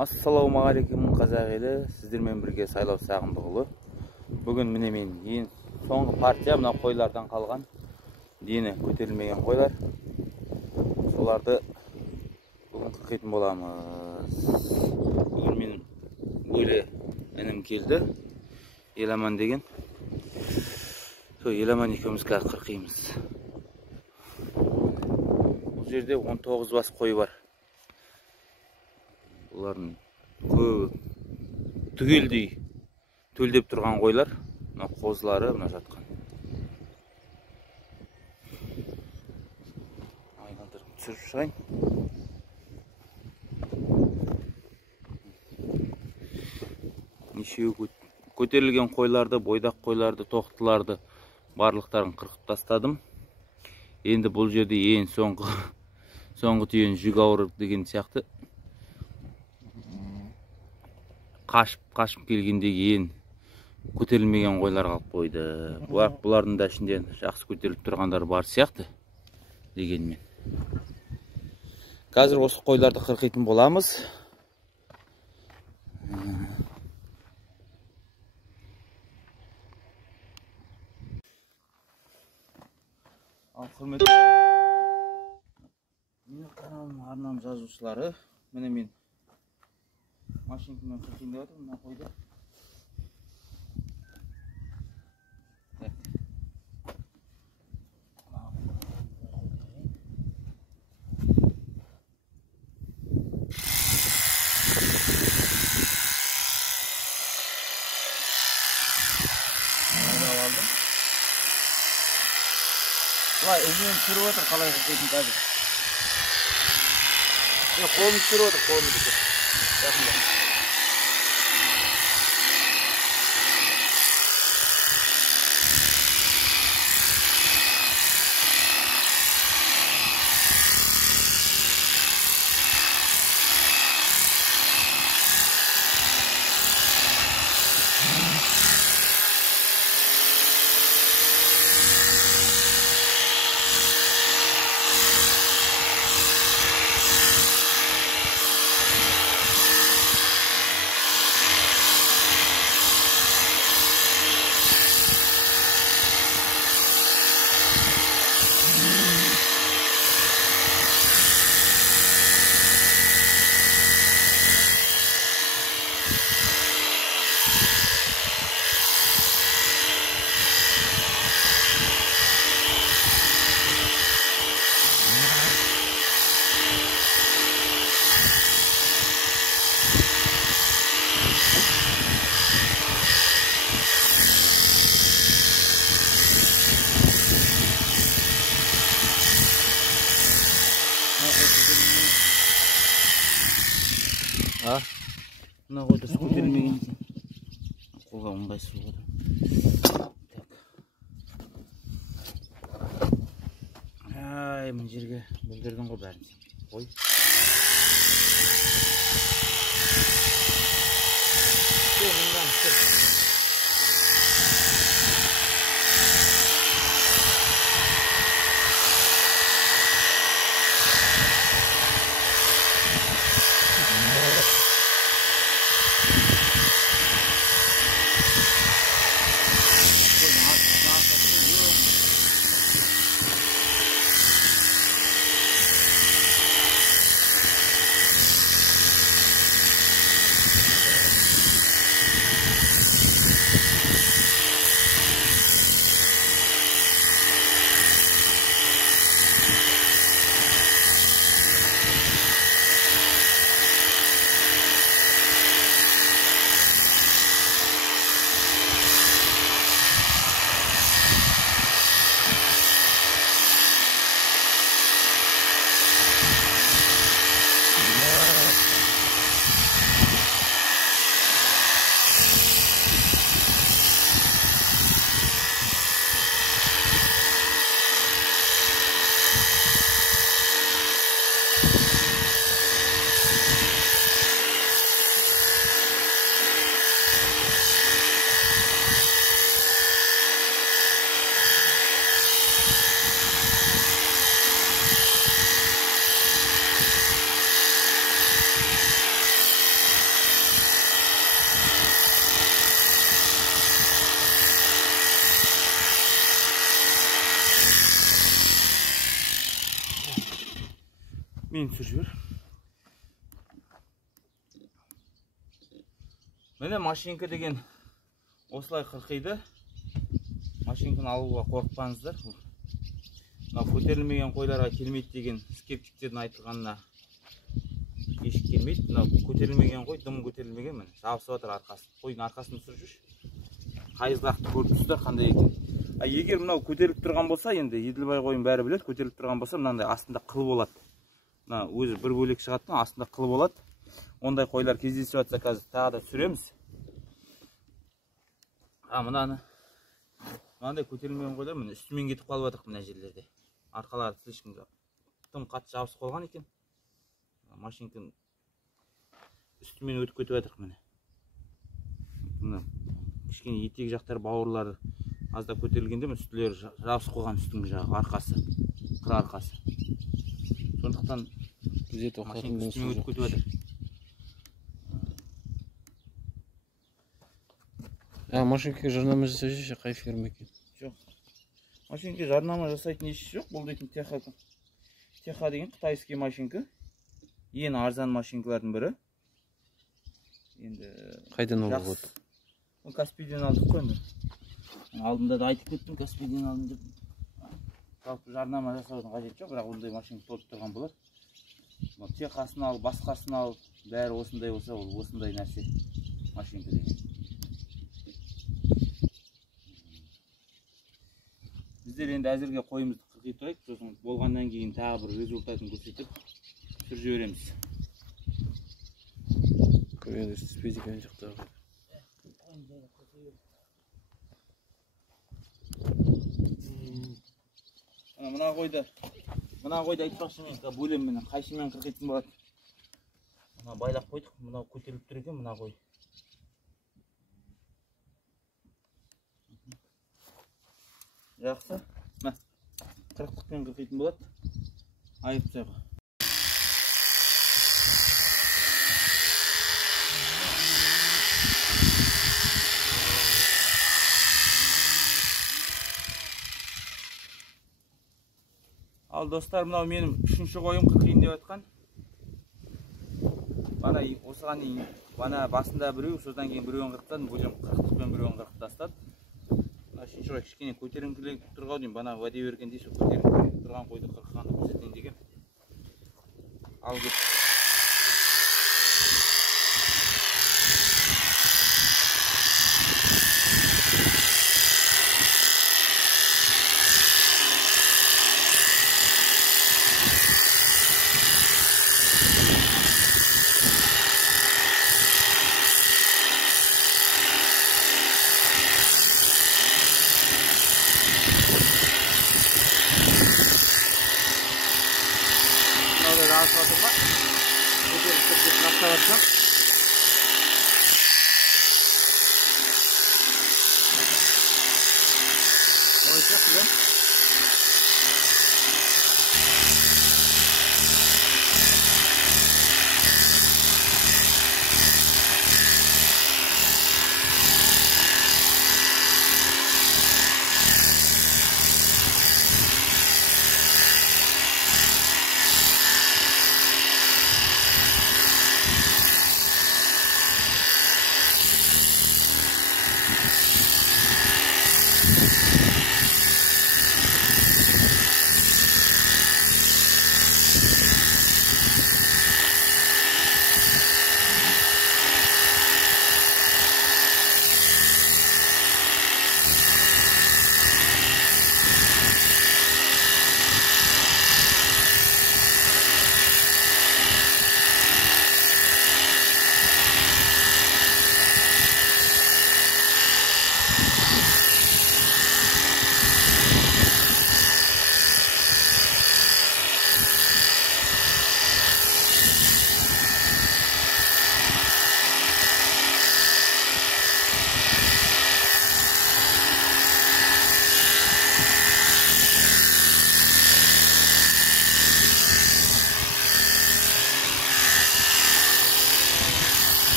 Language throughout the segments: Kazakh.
Ассалаумағалейкум қазақ елі, сіздермен бірге Сайлау Сағындықұлы. Бүгін міне мен ең соңғы партия мына қойлардан қалған дені көтерілмеген қойлар. Соларды бүгін қырқитын боламыз. Бүгін менің бөле інім келді, Еламан деген. Сол Еламан екеуміз қазір қырқимыз. Бұл жерде 19 бас қой бар. Олардың көбі түгелдей төлдеп тұрған қойлар, мына қозылары мына жатқан. Айналдырып түсіріп шығайын. Нешеу көтерілген қойларды, бойдақ қойларды, тоқтыларды барлықтарын қырқып тастадым. Енді бұл жерде ең соңғы түйен жүк ауыр деген сияқты. Қашып келгендегі ең көтерілмеген қойлар қалып қойды. Бұлардың да ішінде жақсы көтеріліп тұрғандар бар сияқты дегенмен. Қазір осы қойларды қырқитын боламыз. Ал құрметті менің каналым арнам жазушылары, міне мен машинкамен қырқайын деп жатырмын мына қойды. Бұлай өзінен түсіріп отыр, қалай қырқайтын қазір. Қолын түсіріп отыр, қолын түсіріп. Жақында. Мына қойды көтерілмеген екен. Қолға ыңғайсыз болады. Ай, мына жерге бүлдірдің ғой бәрін. Қой. Мен түсіріп жібер. Міне машинка деген осылай қырқиды. Машинканы алуға қорықпаңыздар. Мына көтерілмеген қойларға келмейді деген скептиктердің айтылғанына еш келмейді. Мына көтерілмеген қой, дым көтерілмеген, міне жабысып отыр арқасы. Қойдың арқасын түсіріп жүр. Қайызғақты көріп тұрсыздар қандай екен. Егер мынау көтеріліп тұрған болса, енді Еділбай қойын бәрі біледі, көтеріліп тұрған болса, мынандай астында қыл болады. Мына өзі бір бөлек шығатын, астында қыл болады. Ондай қойлар кездесіп жатса, қазір тағы да түсіреміз. Мынандай көтерілмеген қойлар міне үстімен кетіп қалып жатыр мына жерлерде. Арқалары слишком тым қатты жабысып қалған екен. Машинканың үстімен өтіп кетіп жатыр міне. Мына кішкене етек жақтары, бауырлары азда көтерілгенде үстілері жабысып қалған, үстінің жағы, арқасы, қыр арқасы. Сондықтан машинка үстімен өтіп кетіп жатыр. Машинкаға жарнама жасайшы, қай фирма екен? Жоқ. Машинкаға жарнама жасайтын еш жоқ. Бұл дейтін Теха деген қытайский машинка. Ең арзан машинкалардың бірі. Енді қайдан алуға болады? Бұл Каспийден алдық қой енді. Алдында да айтып кеттім, Каспийден алдым деп. Жалпы жарнама жасаудың қажеті жоқ, бірақ ондай машинка толып тұрған болар. Техасын ал, басқасын ал, бәрі осындай болса, ол осындай нәрсе машинка деген. Біздер енді әзірге қойымызды қырқи тұрайық, сосын болғаннан кейін тағы бір результатын көрсетіп түсіріп жібереміз. Көбені түспейді екен жақтағы. Мына қойды айтпақшы мен бөлем, міне қайшымен қырқитын болады. Мына байлап қойдық, мынау көтеріліп тұр екен, мына қой. Жақсы. Мына қырықтықпен қырқитын болады. Айып тастайық. Ал достар, мынау менің үшінші қойым қырқиын деп жатқан. Бана осыған дейін, бана басында біреу, содан кейін біреуін қырықтадым, бөлем қырықтықпен біреуін қырқып тастадым. Үшінші қой кішкене көтеріңкілік тұрғау деймін, бана уәде бергенде сол көтеріңкілік тұрған қойды қырққанды көрсетейін деген. Ал кет.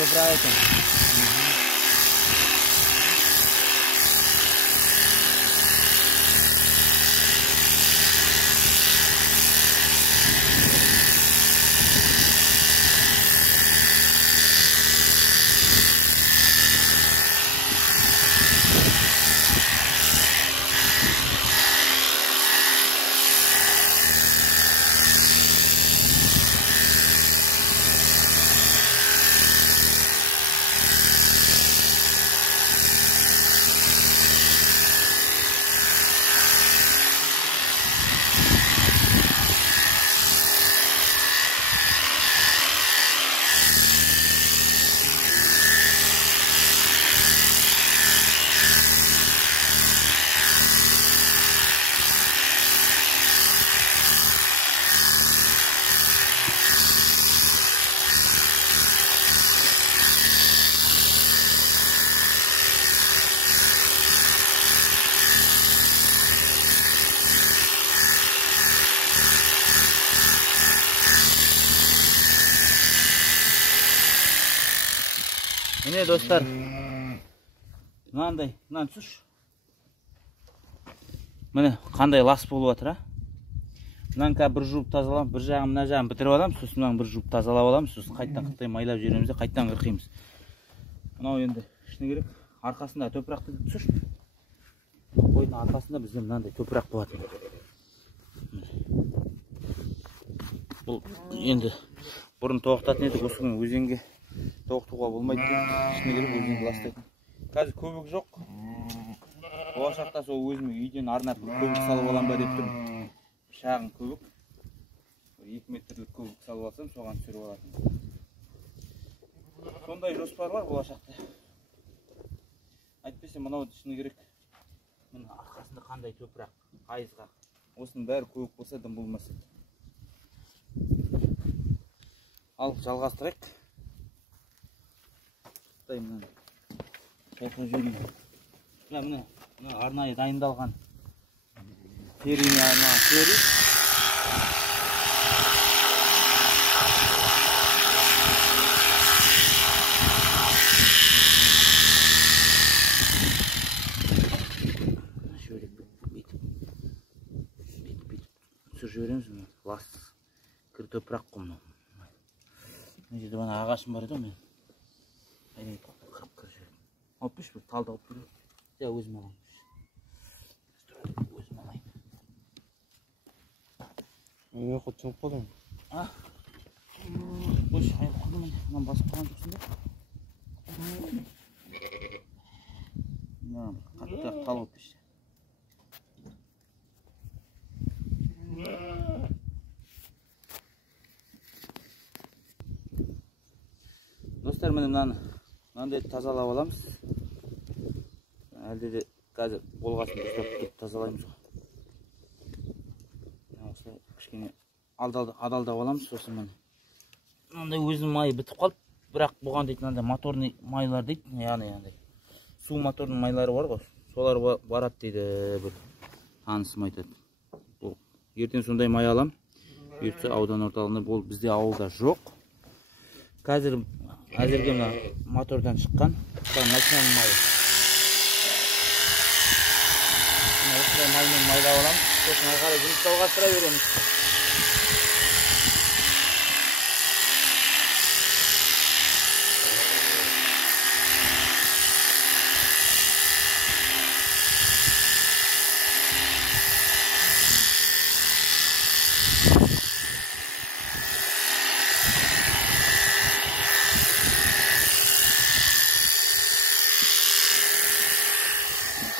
toprak ekan. Mine dostlar. Mынандай, мынаны түсірші. Міне қандай лас болып жатыр, а? Мынаны қазір бір жуып тазалап, бір жағын мына жағын бітіріп аламыз, сосын мынаны бір жуып тазалап аламыз, сосын қайттан майлап жібереміз де қайттан қырқимыз. Мынау енді ішіне керек. Арқасында топырақты түсірші. Қойдың арқасында бізде мынандай топырақ болады. Бұл енді бұрын тоқтатын едік, осы күні өзенге тоқтуға болмайды деп, ішіне керек өзенге ластайтын. Қазір көбік жоқ. Болашақта сол өзіме үйден арнап көбік салып алам ба деп тұрмын. Шағын көбік. 2 метрлік көбік салып алсам, соған түсіріп алатым. Сондай жоспар бар болашақта. Айтпесе мынау ішіне керек. Мына арқасында қандай топырақ, айызға. Осының бәрі көбік болса дым болмас еді. Ал жалғастырайық. Мына қайқа жөнін. Мына арнайы дайындалған теріне арна тері. Şöyle bitip sürüyoruz mu? Las kır toprak kumlu. Ne dedi bana ağaçım var değil mi? Aynen kırıp kırıyorum. Almış mı? Talda alıp duruyor. Ya özüm alayım. Özüm alayım. Yok oturup kaldım. Ah. Boş hayır kaldım. Lan basıp kalan dursun da. Lan katı kalıp işte. Dostlar mınımdan mынандай тазалап аламыз. Әлде де қазір болғасын дұрыстап кетіп тазалаймыз ғой. Осылай кішкене адалдап аламыз, сосын міне. Мынандай өзінің майы бітіп қалып, бірақ бұған дейді мынандай моторный майлар дейді, яғни су моторның майлары бар ғой. Солар барады дейді бір танысым айтады. Ертең сондай май алам. Бұйыртса аудан орталығында бұл бізде ауылда жоқ. Қазір әзірге мына мотордан шыққан машинаның майы. Осындай маймен майлап аламыз. Сосын ары қарай жұмысты жалғастыра береміз.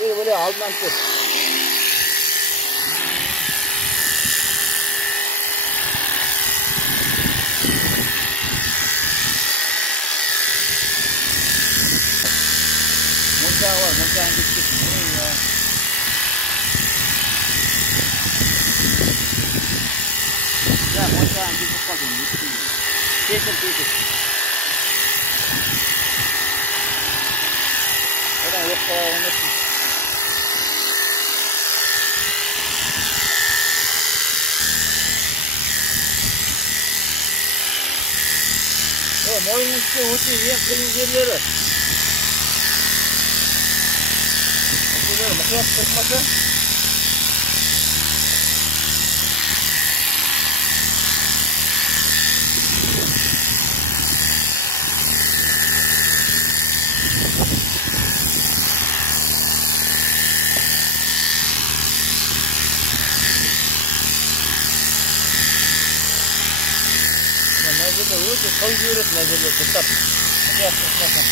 Böyle altından çek. Mutfağı var, mutfağın gittik. Ya mutfağın gittik kaldım. Kesin. Oradan yok falan unuttum. Oyunun üstü uçu en kıyın yerleri. Bunları mıkıyat tutmasın. Mezirde uçu koyuyoruz mezirde tutup. Mıkıyat tutmasın.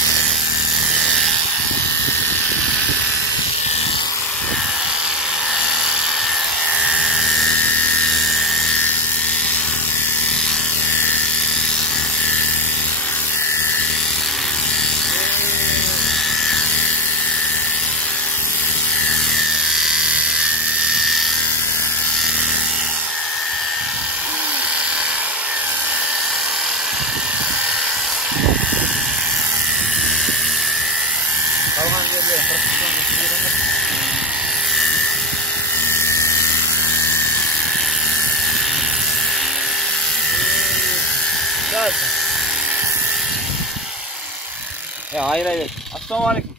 Kalgan yerleri kırıklıktan geçiriyoruz. Gelsin. Hayır. Assalamu alaikum.